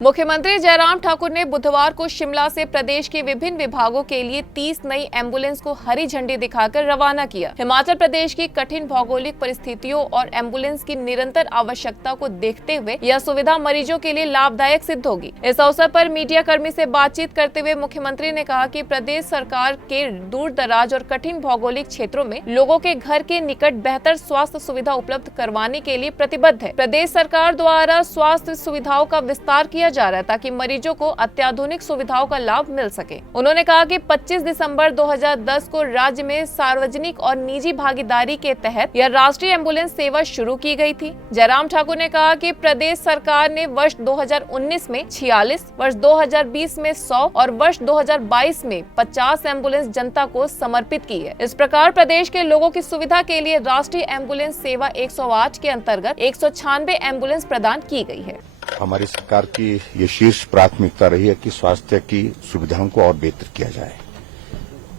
मुख्यमंत्री जयराम ठाकुर ने बुधवार को शिमला से प्रदेश के विभिन्न विभागों के लिए 30 नई एम्बुलेंस को हरी झंडी दिखाकर रवाना किया। हिमाचल प्रदेश की कठिन भौगोलिक परिस्थितियों और एम्बुलेंस की निरंतर आवश्यकता को देखते हुए यह सुविधा मरीजों के लिए लाभदायक सिद्ध होगी। इस अवसर पर मीडिया कर्मी से बातचीत करते हुए मुख्यमंत्री ने कहा कि प्रदेश सरकार के दूर दराज और कठिन भौगोलिक क्षेत्रों में लोगों के घर के निकट बेहतर स्वास्थ्य सुविधा उपलब्ध करवाने के लिए प्रतिबद्ध है। प्रदेश सरकार द्वारा स्वास्थ्य सुविधाओं का विस्तार किया जा रहा है ताकि मरीजों को अत्याधुनिक सुविधाओं का लाभ मिल सके। उन्होंने कहा कि 25 दिसंबर 2010 को राज्य में सार्वजनिक और निजी भागीदारी के तहत यह राष्ट्रीय एम्बुलेंस सेवा शुरू की गई थी। जयराम ठाकुर ने कहा कि प्रदेश सरकार ने वर्ष 2019 में 46, वर्ष 2020 में 100 और वर्ष 2022 में 50 एम्बुलेंस जनता को समर्पित की है। इस प्रकार प्रदेश के लोगों की सुविधा के लिए राष्ट्रीय एम्बुलेंस सेवा 108 के अंतर्गत 196 एम्बुलेंस प्रदान की गई है। हमारी सरकार की ये शीर्ष प्राथमिकता रही है कि स्वास्थ्य की सुविधाओं को और बेहतर किया जाए,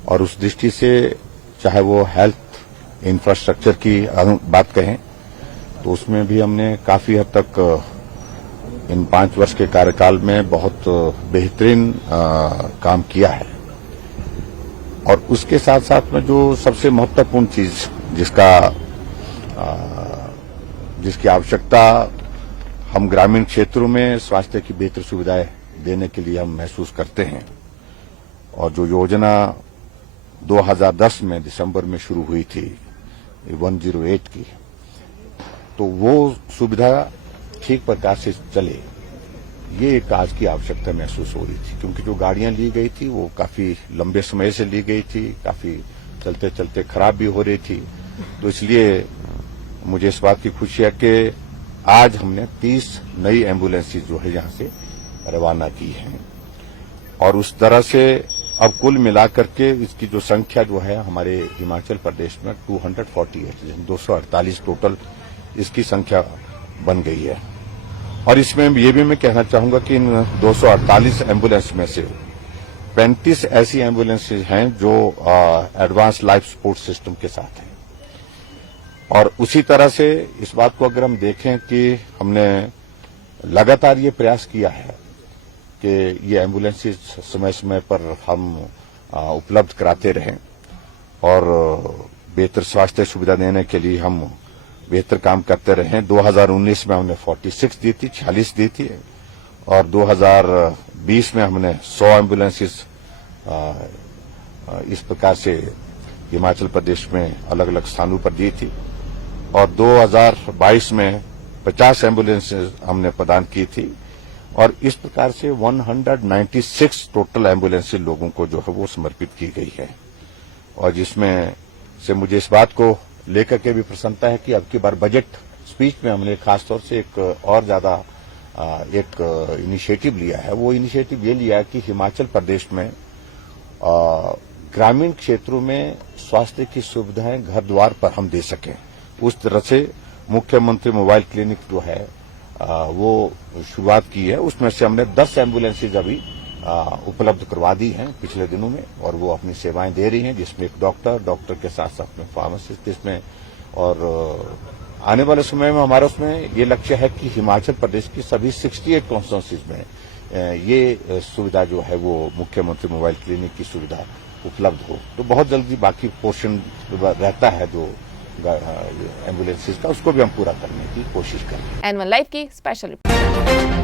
और उस दृष्टि से चाहे वो हेल्थ इंफ्रास्ट्रक्चर की बात कहें तो उसमें भी हमने काफी हद तक इन 5 वर्ष के कार्यकाल में बहुत बेहतरीन काम किया है। और उसके साथ साथ में जो सबसे महत्वपूर्ण चीज जिसकी आवश्यकता हम ग्रामीण क्षेत्रों में स्वास्थ्य की बेहतर सुविधाएं देने के लिए हम महसूस करते हैं, और जो योजना 2010 में दिसंबर में शुरू हुई थी 108 की, तो वो सुविधा ठीक प्रकार से चले, ये एक आज की आवश्यकता महसूस हो रही थी। क्योंकि जो गाड़ियां ली गई थी वो काफी लंबे समय से ली गई थी, काफी चलते चलते खराब भी हो रही थी। तो इसलिए मुझे इस बात की खुशी है कि आज हमने 30 नई एम्बुलेंसेज जो है यहाँ से रवाना की हैं, और उस तरह से अब कुल मिलाकर के इसकी जो संख्या जो है हमारे हिमाचल प्रदेश में 248 टोटल इसकी संख्या बन गई है। और इसमें ये भी मैं कहना चाहूंगा कि इन 248 एम्बुलेंस में से 35 ऐसी एम्बुलेंसेज हैं जो एडवांस लाइफ सपोर्ट सिस्टम के साथ हैं। और उसी तरह से इस बात को अगर हम देखें कि हमने लगातार ये प्रयास किया है कि ये एम्बुलेंसेज समय समय पर हम उपलब्ध कराते रहें, और बेहतर स्वास्थ्य सुविधा देने के लिए हम बेहतर काम करते रहें। 2019 में हमने 46 दी थी, 46 दी थी, और 2020 में हमने 100 एम्बुलेंसेज इस प्रकार से हिमाचल प्रदेश में अलग अलग स्थानों पर दी थी, और 2022 में 50 एम्बुलेंसेज हमने प्रदान की थी। और इस प्रकार से 196 टोटल एम्बुलेंसेज लोगों को जो है वो समर्पित की गई है। और जिसमें से मुझे इस बात को लेकर के भी प्रसन्नता है कि अब की बार बजट स्पीच में हमने खासतौर से एक और ज्यादा एक इनिशिएटिव लिया है। वो इनिशिएटिव ये लिया है कि हिमाचल प्रदेश में ग्रामीण क्षेत्रों में स्वास्थ्य की सुविधाएं घर द्वार पर हम दे सकें। उस तरह से मुख्यमंत्री मोबाइल क्लिनिक जो है वो शुरुआत की है। उसमें से हमने 10 एम्बुलेंसेज अभी उपलब्ध करवा दी हैं पिछले दिनों में, और वो अपनी सेवाएं दे रही हैं, जिसमें एक डॉक्टर के साथ साथ में फार्मासिस्ट इसमें। और आने वाले समय में हमारा उसमें ये लक्ष्य है कि हिमाचल प्रदेश की सभी 68 कॉन्स्टिट्यूंसीज में ये सुविधा जो है वो मुख्यमंत्री मोबाइल क्लिनिक की सुविधा उपलब्ध हो। तो बहुत जल्दी बाकी पोर्शन रहता है जो एम्बुलेंसेज का, उसको भी हम पूरा करने की कोशिश करें। N1 लाइव की स्पेशल रिपोर्ट।